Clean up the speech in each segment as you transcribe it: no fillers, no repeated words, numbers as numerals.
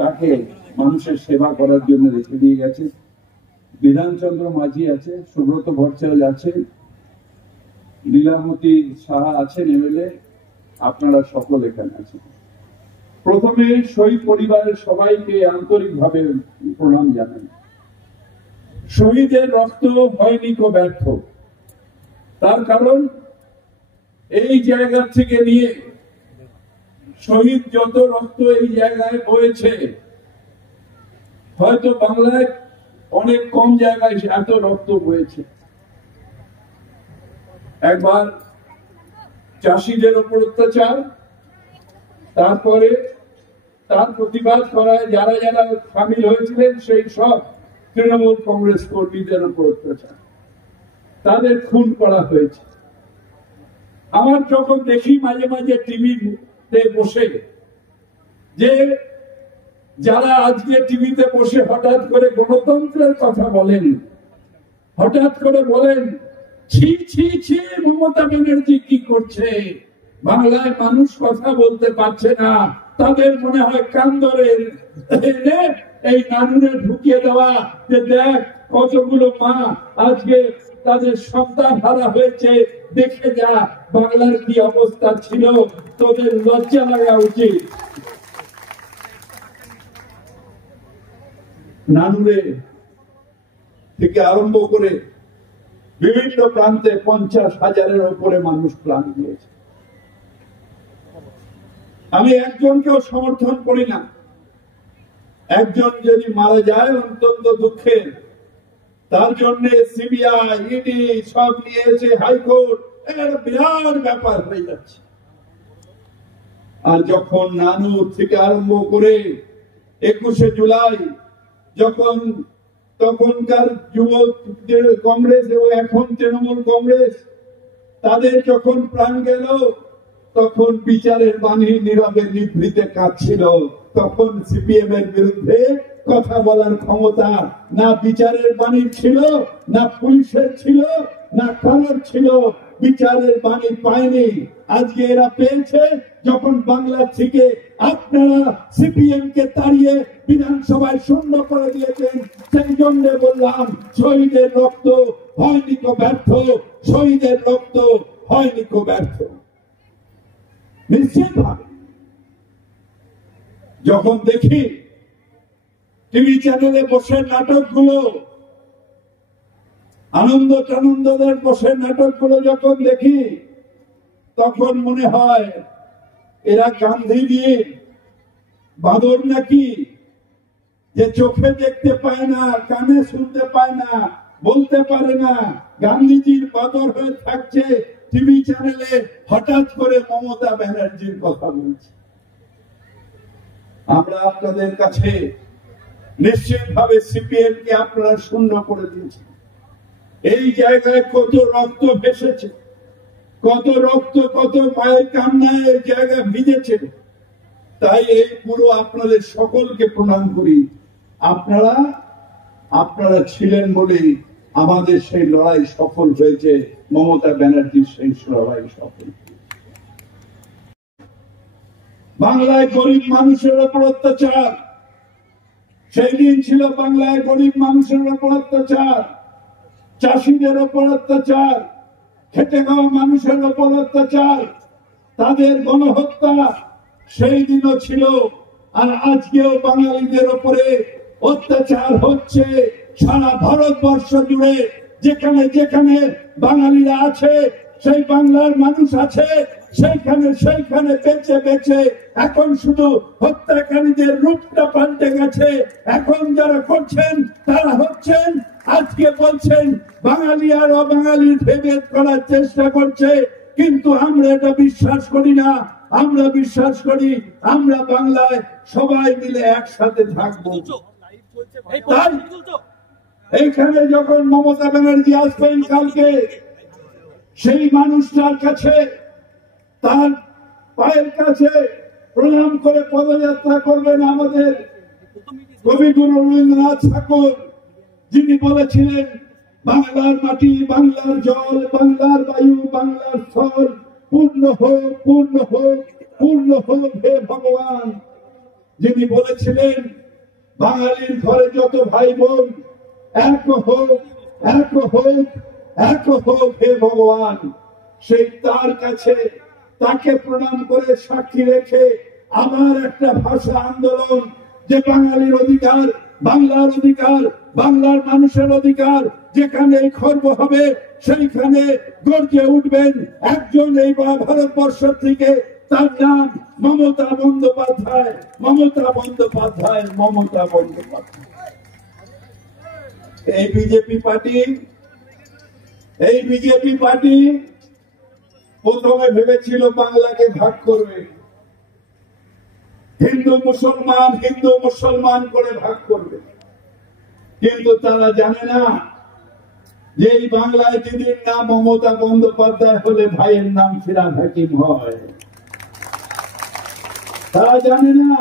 তাকে মানুষের সেবা করার জন্য রেখে দিয়ে গেছে। বিধানচন্দ্র মাঝি আছে, সুব্রত ভট্টাচার্য আছে, লীলামতী সাহা আছেন এমএলএ, আপনারা সকল এখানে আছেন। প্রথমে শহীদ পরিবারের সবাইকে আন্তরিকভাবে প্রণাম জানাই। শহীদের রক্ত হয়নি কো ব্যর্থ, তার কারণ এই জায়গা থেকে নিয়ে শহীদ যত রক্ত এই জায়গায় বয়েছে, হয়তো বাংলায় অনেক কম জায়গায় এত রক্ত বয়েছে। একবার চাষিদের উপর অত্যাচার, তারপরে তার প্রতিবাদ করায় যারা যারা সামিল হয়েছিলেন সেই সব তৃণমূল কংগ্রেস কর্মীদের উপর অত্যাচার, তাদের খুন করা হয়েছে। আমার যখন দেখি মাঝে মাঝে টিভিতে বসে যে যারা আজকে টিভিতে বসে হঠাৎ করে গণতন্ত্রের কথা বলেন, হঠাৎ করে বলেন ছি ছি ছি মমতা ব্যানার্জি কি করছে, বাংলায় মানুষ কথা বলতে পারছে না, তাদের মনে হয় কান ধরে এই নানুনে ঢুকিয়ে দেওয়া যে দেখ কতগুলো মা আজকে তাদের সন্তান হারা হয়েছে, দেখে যা বাংলার কি অবস্থা ছিল, তোদের লজ্জা লাগা উচিত। নানুরে থেকে আরম্ভ করে বিভিন্ন প্রান্তে 50,000-এর উপরে মানুষ প্রাণ দিয়েছে। আমি একজনকেও সমর্থন করি না, একজন যদি মারা যায় অত্যন্ত দুঃখের, তার জন্য সিবিআই ইডি সব নিয়েছে হাইকোর্ট, এর বিরাট ব্যাপার হয়ে যাচ্ছে। আর যখন নানুর থেকে আরম্ভ করে 21শে জুলাই যখন তখনকার যুব কংগ্রেস এবং এখন তৃণমূল কংগ্রেস তাদের যখন প্রাণ গেল, তখন বিচারের বাণী নীরবে নিভৃতে কাঁদছিল। তখন সিপিএম এর বিরুদ্ধে কথা বলার ক্ষমতা না বিচারের বাণীর ছিল, না পুলিশের ছিল, না কারোর ছিল। বিচারের বাণী পায়নি, আজকে এরা পেয়েছে। যখন বাংলা থেকে আপনারা সিপিএম কে তাড়িয়ে বিধানসভায় শূন্য করে দিয়েছেন, সেই জন্য বললাম শহীদের রক্ত হয়নি কো ব্যর্থ, শহীদের রক্ত হয়নি কো ব্যর্থ। নিশ্চিতভাবে যখন দেখি টিভি চ্যানেলে বসে নাটকগুলো, আনন্দদের বসে নাটকগুলো যখন দেখি, তখন মনে হয় এরা গান্ধীজির বাঁদর নাকি, যে চোখে দেখতে পায় না, কানে শুনতে পায় না, বলতে পারে না, গান্ধীজির বাঁদর হয়ে থাকছে, টিভি চ্যানেলে হঠাৎ করে মমতা ব্যানার্জির কথা বলছে। আমরা আপনাদের কাছে নিশ্চিতভাবে সিপিএম কে আপনারা শূন্য করে দিয়েছেন। এই জায়গায় কত রক্ত ভেসেছে, কত রক্ত, কত মায়ের কান্নায় এই জায়গা ভিজেছে। তাই এই পুরো আপনাদের সকলকে প্রণাম করি। আপনারা ছিলেন বলেই আমাদের সেই লড়াই সফল হয়েছে, মমতা ব্যানার্জির সেই লড়াই সফল। বাংলায় গরিব মানুষের উপর অত্যাচার, সেই দিন ছিল বাংলায় গরিব মানুষের উপর অত্যাচার, চাষিদের উপর অত্যাচার, খেটে খাওয়া মানুষের উপর অত্যাচার, তাদের গণহত্যা সেই দিনও ছিল। আর আজকেও বাঙালিদের উপরে অত্যাচার হচ্ছে। সারা ভারতবর্ষ জুড়ে যেখানে যেখানে বাঙালিরা আছে, সেই বাংলার মানুষ আছে, সেইখানে বেঁচে বেঁচে এখন শুধু হত্যাকারীদের রূপটা পাল্টে গেছে। এখন যারা করছেন তারা হচ্ছেন, আজকে বলছেন বাঙালি আর অবাঙালির ভেদ করার চেষ্টা করছে, কিন্তু আমরা এটা বিশ্বাস করি না। আমরা বিশ্বাস করি আমরা বাংলায় সবাই মিলে একসাথে থাকবো। তাই এইখানে যখন মমতা ব্যানার্জি আসবেন কালকে, সেই মানুষটার কাছে, তার পায়ের কাছে প্রণাম করে পদযাত্রা করবেন আমাদের কবিগুরু রবীন্দ্রনাথ ঠাকুর, যিনি বলেছিলেন বাংলার মাটি, বাংলার জল, বাংলার বায়ু, বাংলার স্থল পূর্ণ হোক, পূর্ণ হোক, পূর্ণ হোক হে ভগবান। যিনি বলেছিলেন বাঙালির ঘরে যত ভাই বোন এক হোক, এক হোক, এক হোক হে ভগবান, সেই তার কাছে তাকে প্রণাম করে সাক্ষী রেখে আবার একটা ভাষা আন্দোলন, যে বাঙালির অধিকার, বাংলার অধিকার, বাংলার মানুষের অধিকার, যেখানে খর্ব হবে সেইখানে গর্জে উঠবেন একজন এই ভারতবর্ষ থেকে, তার নাম মমতা বন্দ্যোপাধ্যায়, মমতা বন্দ্যোপাধ্যায়, মমতা বন্দ্যোপাধ্যায়। এই বিজেপি পার্টি প্রথমে ভেবেছিল বাংলাকে ভাগ করবে, হিন্দু মুসলমান করে ভাগ করবে, কিন্তু তারা জানে না যে এই বাংলায় দিদির নাম মমতা বন্দ্যোপাধ্যায় হলে ভাইয়ের নাম ফিরহাদ হাকিম হয়। তারা জানে না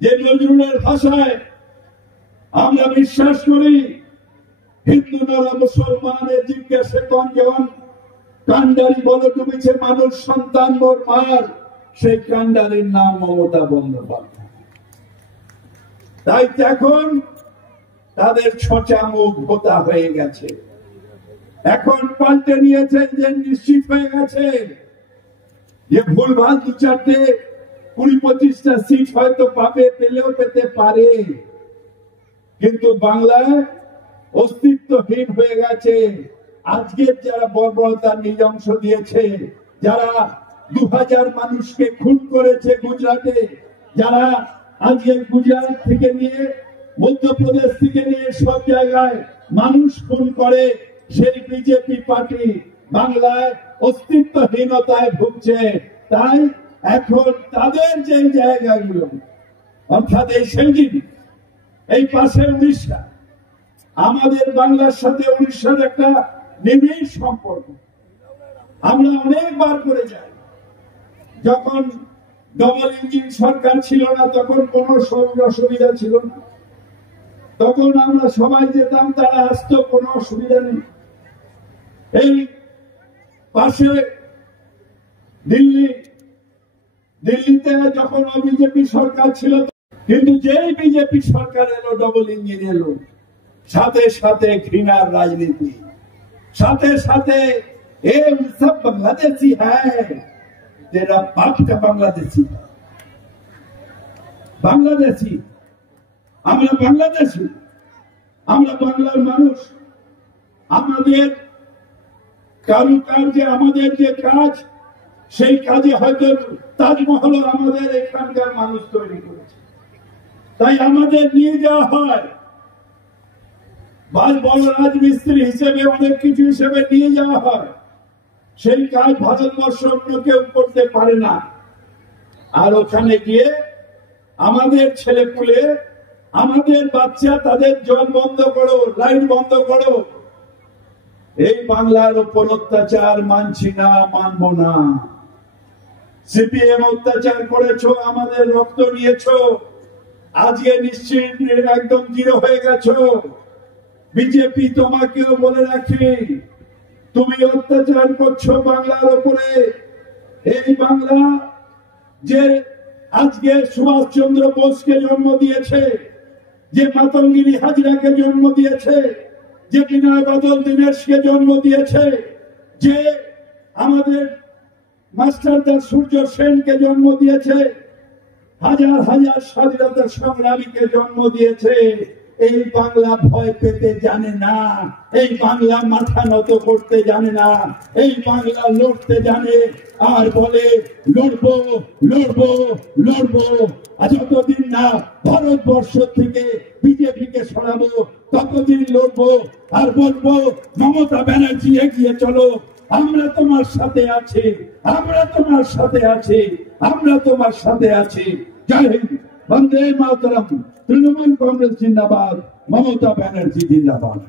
যে নজরুলের ভাষায় আমরা বিশ্বাস করি হিন্দু নরা মুসলমানের জিজ্ঞাসে কঞ্জন, কান্ডারি বলে ডুবেছে মানুষ সন্তান মোর মার, সেই কান্ডারির নাম মমতা বন্দ্যোপাধ্যায়। তাই এখন তাদের ছোঁচা মুখ ভোতা হয়ে গেছে, এখন পাল্টে নিয়েছে, যে নিশ্চিত হয়ে গেছে যে ভুলভাল 2-4টে 20-25টা সিট হয়তো পাবে, পেলেও পেতে পারে, কিন্তু বাংলায় অস্তিত্বহীন হয়ে গেছে। আজকে যারা বর্বরতার নিরংশ দিয়েছে, যারা 2000 মানুষকে খুন করেছে গুজরাটে, যারা আজকে গুজরাট থেকে নিয়ে মধ্যপ্রদেশ থেকে নিয়ে সব জায়গায় মানুষ খুন করে, সেই বিজেপি পার্টি বাংলায় অস্তিত্বহীনতায় ভুগছে। তাই এখন তাদের যে জায়গাগুলো, অর্থাৎ এই সেদিন এই পাশে উড়িষ্যা, আমাদের বাংলার সাথে উড়িষ্যার একটা নিবিড় সম্পর্ক, আমরা অনেকবার করে যাই। যখন ডবল ইঞ্জিন সরকার ছিল না তখন কোনো অসুবিধা ছিল না, তখন আমরা সবাই যেতাম, তারা আসতো, কোনো অসুবিধা নেই। এই পাশে দিল্লিতে যখন বিজেপি সরকার ছিল, কিন্তু যেই বিজেপি সরকার এলো, ডবল ইঞ্জিন এলো, সাথে সাথে ঘৃণার রাজনীতি, সাথে সাথে এ সব বাংলাদেশি হ্যায়, তেরা বাপ কা বাংলাদেশি, বাংলাদেশি, আমরা বাংলাদেশি, আমরা বাংলার মানুষ, আমাদের কারুকার্যে আমাদের যে কাজ, সেই কাজে হয়তো তাজমহল আমাদের এখানকার মানুষ তৈরি করেছে, তাই আমাদের নিয়ে যাওয়া হয়, বড় রাজমিস্ত্রি হিসেবে অনেক কিছু হিসেবে নিয়ে যাওয়া হয়। সেই কাজ ভারতবর্ষ অন্য কেউ করতে পারে না। আর ওখানে গিয়ে আমাদের ছেলেপুলে, আমাদের বাচ্চা, তাদের জল বন্ধ করো, লাইট বন্ধ করো। এই বাংলার উপর অত্যাচার মানছি না, মানব না। সিপিএম অত্যাচার করেছো, আমাদের রক্ত নিয়েছো, আজকে নিশ্চিত একদম জিরো হয়ে গেছো। বিজেপি তোমাকেও বলে রাখি, তুমি অত্যাচার করছো বাংলার উপরে। এই বাংলা যে আজকে সুভাষচন্দ্র বোসকে জন্ম দিয়েছে, যে মাতঙ্গিনী হাজরাকে জন্ম দিয়েছে, যে বিনয় বাদল দীনেশকে জন্ম দিয়েছে, যে আমাদের মাস্টারদা সূর্য সেনকে জন্ম দিয়েছে, হাজার হাজার স্বাধীনতা সংগ্রামীকে জন্ম দিয়েছে, এই বাংলা ভয় পেতে জানে না, এই বাংলা মাথা নত করতে জানে না, এই বাংলা লড়তে জানে, আর বলে লড়বো লড়বো লড়বো। যতদিন না ভারতবর্ষ থেকে বিজেপিকে সরাবো ততদিন লড়বো, আর বলবো মমতা ব্যানার্জি এগিয়ে চলো, আমরা তোমার সাথে আছি, আমরা তোমার সাথে আছি, আমরা তোমার সাথে আছি। জয় হিন্দ, বন্দে মাতরম। তৃণমূল কংগ্রেস জিন্দাবাদ, মমতা ব্যানার্জি জিন্দাবাদ।